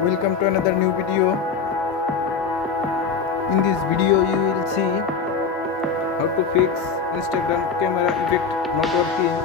Welcome to another new video. In this video you will see how to fix Instagram camera effect not working.